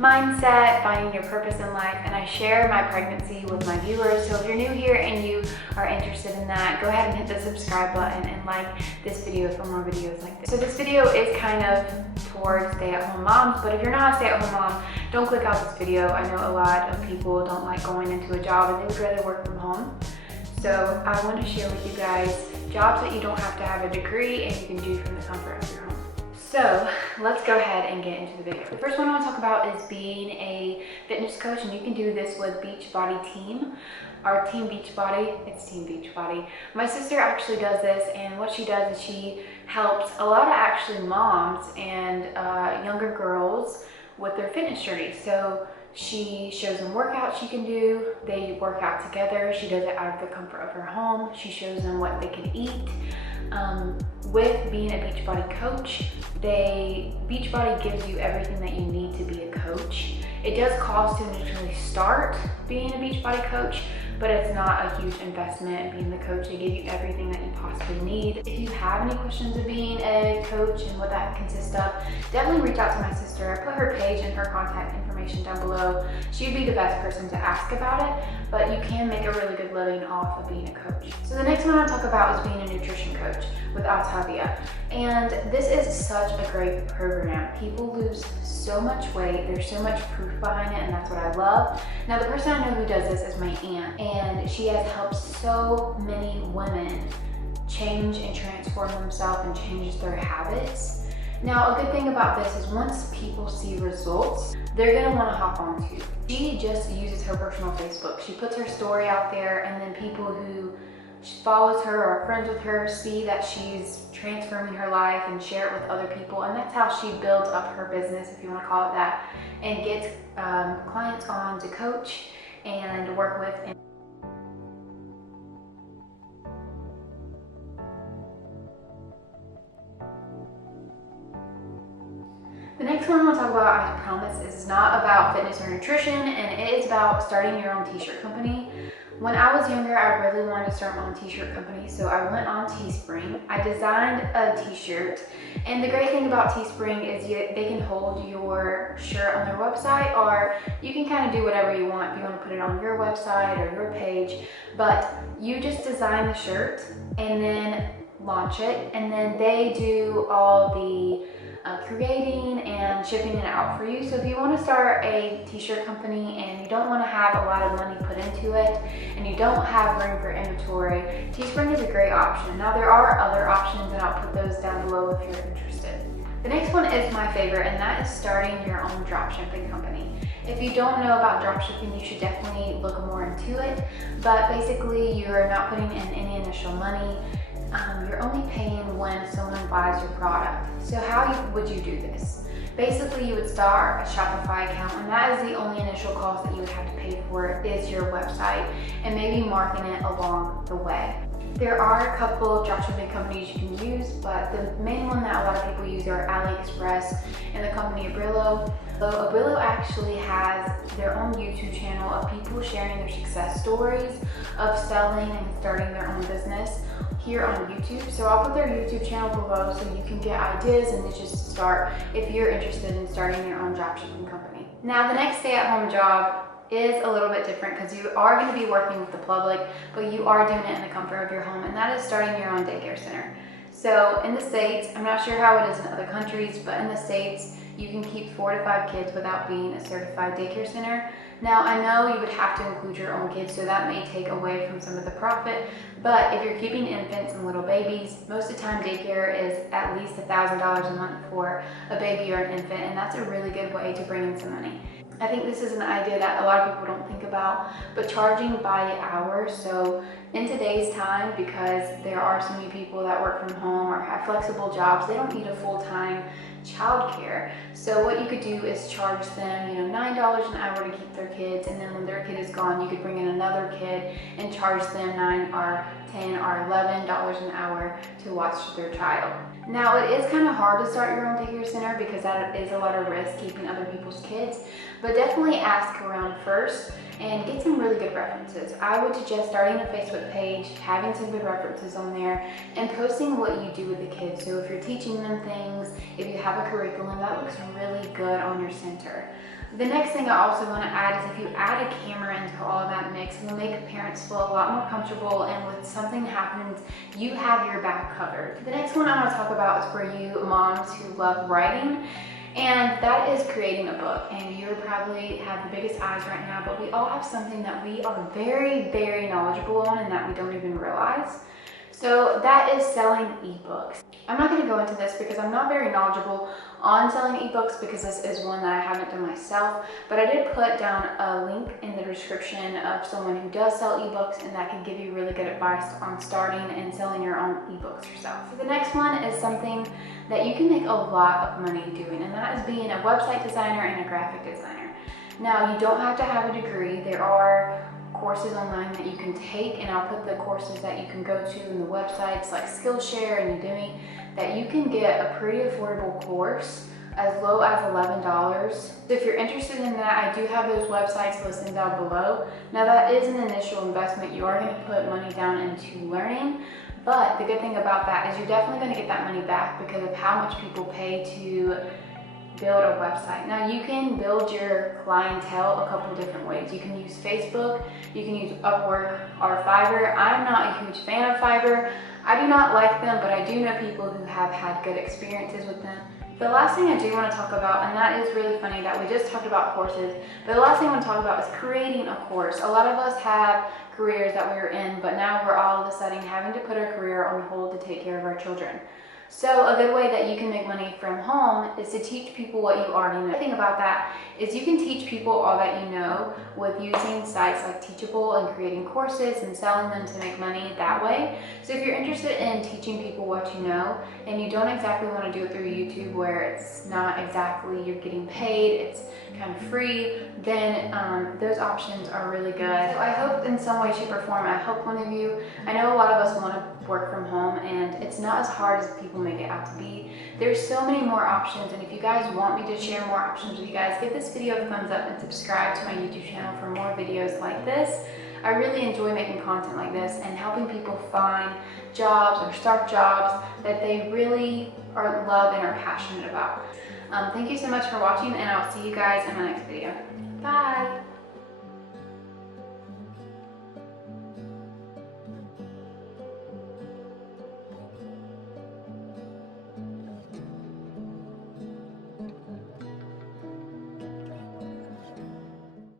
mindset, finding your purpose in life, and I share my pregnancy with my viewers. So if you're new here and you are interested in that, go ahead and hit the subscribe button and like this video for more videos like this. So this video is kind of towards stay-at-home moms, but if you're not a stay-at-home mom, don't click out this video. I know a lot of people don't like going into a job and they would rather work from home. So I want to share with you guys jobs that you don't have to have a degree and you can do from the comfort of your home. So let's go ahead and get into the video. The first one I want to talk about is being a fitness coach, and you can do this with Beachbody Team. Our Team Beachbody, it's Team Beachbody. My sister actually does this, and what she does is she helps a lot of actually moms and younger girls with their fitness journey. So she shows them workouts she can do. They work out together. She does it out of the comfort of her home. She shows them what they can eat. With being a Beachbody coach, Beachbody gives you everything that you need to be a coach. It does cost to initially start being a Beachbody coach, but it's not a huge investment being the coach. They give you everything that you possibly need. If you have any questions of being a coach and what that consists of, definitely reach out to my sister. I put her page and her contact information down below. She'd be the best person to ask about it, but you can make a really good living off of being a coach. So the next one I want to talk about is being a nutrition coach with Altavia. And this is such a great program. People lose so much weight. There's so much proof behind it, and that's what I love. Now, the person I know who does this is my aunt, and she has helped so many women change and transform themselves and change their habits. Now, a good thing about this is once people see results, they're gonna wanna hop on too. She just uses her personal Facebook. She puts her story out there, and then people who follows her or are friends with her see that she's transforming her life and share it with other people, and that's how she builds up her business, if you want to call it that, and gets clients on to coach and work with. The next one I want to talk about, I promise, is not about fitness or nutrition, and it is about starting your own t-shirt company. When I was younger, I really wanted to start my own t-shirt company, so I went on Teespring. I designed a t-shirt, and the great thing about Teespring is they can hold your shirt on their website, or you can kind of do whatever you want if you want to put it on your website or your page, but you just design the shirt and then launch it, and then they do all the creating and shipping it out for you. So if you want to start a t-shirt company and you don't want to have a lot of money put into it and you don't have room for inventory, Teespring is a great option. Now, there are other options, and I'll put those down below if you're interested. The next one is my favorite, and that is starting your own dropshipping company. If you don't know about dropshipping, you should definitely look more into it, but basically you're not putting in any initial money. You're only paying when someone buys your product. So how would you do this? Basically, you would start a Shopify account, and that is the only initial cost that you would have to pay for is your website and maybe marketing it along the way. There are a couple of dropshipping companies you can use, but the main one that a lot of people use are AliExpress and the company Abrillo. So Abrillo actually has their own YouTube channel of people sharing their success stories of selling and starting their own business here on YouTube. So I'll put their YouTube channel below so you can get ideas and then just start if you're interested in starting your own dropshipping company. Now, the next stay-at-home job is a little bit different because you are going to be working with the public, but you are doing it in the comfort of your home, and that is starting your own daycare center. So in the States, I'm not sure how it is in other countries, but in the States, you can keep 4 to 5 kids without being a certified daycare center. Now, I know you would have to include your own kids, so that may take away from some of the profit, but if you're keeping infants and little babies, most of the time daycare is at least $1,000 a month for a baby or an infant, and that's a really good way to bring in some money. I think this is an idea that a lot of people don't think about, but charging by the hour. So in today's time, because there are so many people that work from home or have flexible jobs, they don't need a full-time childcare. So what you could do is charge them, $9 an hour to keep their kids, and then when their kid is gone, you could bring in another kid and charge them $9 or $10 or $11 an hour to watch their child. Now, it is kind of hard to start your own daycare center because that is a lot of risk keeping other people's kids, but definitely ask around first and get some really good references. I would suggest starting a Facebook page, having some good references on there, and posting what you do with the kids. So if you're teaching them things, if you have a curriculum, that looks really good on your center. The next thing I also want to add is if you add a camera into all of that mix, it will make parents feel a lot more comfortable, and when something happens, you have your back covered. The next one I want to talk about is for you moms who love writing, and that is creating a book. And you probably have the biggest eyes right now, but we all have something that we are very, very knowledgeable on and that we don't even realize. So that is selling ebooks. I'm not going to go into this because I'm not very knowledgeable on selling ebooks, because this is one that I haven't done myself, but I did put down a link in the description of someone who does sell ebooks, and that can give you really good advice on starting and selling your own ebooks yourself. So the next one is something that you can make a lot of money doing, and that is being a website designer and a graphic designer. Now, you don't have to have a degree. There are courses online that you can take, and I'll put the courses that you can go to in the websites like Skillshare and Udemy, that you can get a pretty affordable course as low as $11. So if you're interested in that, I do have those websites listed down below. Now, that is an initial investment. You are going to put money down into learning, but the good thing about that is you're definitely going to get that money back because of how much people pay to build a website. Now, you can build your clientele a couple different ways. You can use Facebook, you can use Upwork or Fiverr. I'm not a huge fan of Fiverr. I do not like them, but I do know people who have had good experiences with them. The last thing I do want to talk about, and that is really funny that we just talked about courses, but the last thing I want to talk about is creating a course. A lot of us have careers that we're in, but now we're all of a sudden having to put our career on hold to take care of our children. So a good way that you can make money from home is to teach people what you already know. The thing about that is you can teach people all that you know with using sites like Teachable and creating courses and selling them to make money that way. So if you're interested in teaching people what you know and you don't exactly want to do it through YouTube where it's not exactly you're getting paid, it's kind of free, then those options are really good. So I hope in some way, shape, or form, I helped one of you. I know a lot of us want to work from home, and it's not as hard as people make it out to be. There's so many more options, and if you guys want me to share more options with you guys, give this video a thumbs up and subscribe to my YouTube channel for more videos like this. I really enjoy making content like this and helping people find jobs or start jobs that they really love and are passionate about. Thank you so much for watching, and I'll see you guys in my next video. Bye!